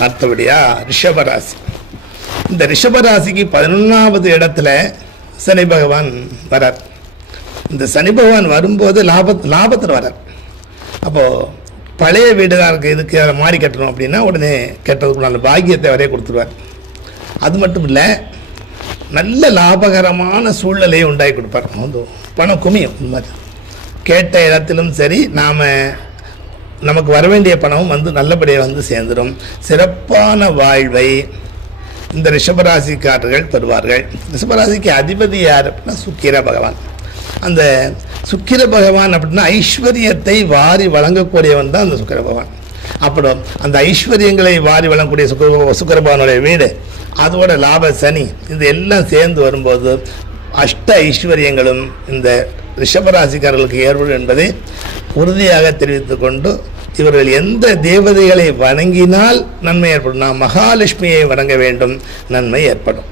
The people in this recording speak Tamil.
அடுத்தபடியா ரிஷபராசி. இந்த ரிஷபராசிக்கு பதினொன்றாவது இடத்துல சனி பகவான் வரார். இந்த சனி பகவான் வரும்போது லாபத் லாபத்தில் வரார். அப்போது பழைய வீடுகாருக்கு இதுக்கு மாறி கட்டணும் அப்படின்னா உடனே கெட்டதுக்குள்ள பாக்கியத்தை வரைய கொடுத்துருவார். அது மட்டும் இல்லை நல்ல லாபகரமான சூழ்நிலையை உண்டாகி கொடுப்பார். வந்து பணம் குமியும் இந்த மாதிரி. கேட்ட இடத்திலும் சரி நாம் நமக்கு வர வேண்டிய பணமும் வந்து நல்லபடியாக வந்து சேர்ந்துடும் சிறப்பான வாழ்வை இந்த ரிஷபராசிக்காரர்கள் பெறுவார்கள் ரிஷபராசிக்கு அதிபதி யார் அப்படின்னா சுக்கிர பகவான். அந்த சுக்கிர பகவான் அப்படின்னா ஐஸ்வர்யத்தை வாரி வழங்கக்கூடியவன் தான் அந்த சுக்கிர பகவான். அப்புறம் அந்த ஐஸ்வர்யங்களை வாரி வழங்கக்கூடிய சுக்கர சுக்கரபகவானுடைய வீடு அதோட லாப சனி இது எல்லாம் சேர்ந்து வரும்போது அஷ்ட ஐஸ்வர்யங்களும் இந்த ரிஷபராசிக்காரர்களுக்கு ஏற்படும் என்பதை உறுதியாக தெரிவித்துக் கொண்டு இவர்கள் எந்த தேவதைகளை வணங்கினால் நன்மை ஏற்படும். நான் மகாலட்சுமியை வணங்க வேண்டும். நன்மை ஏற்படும்.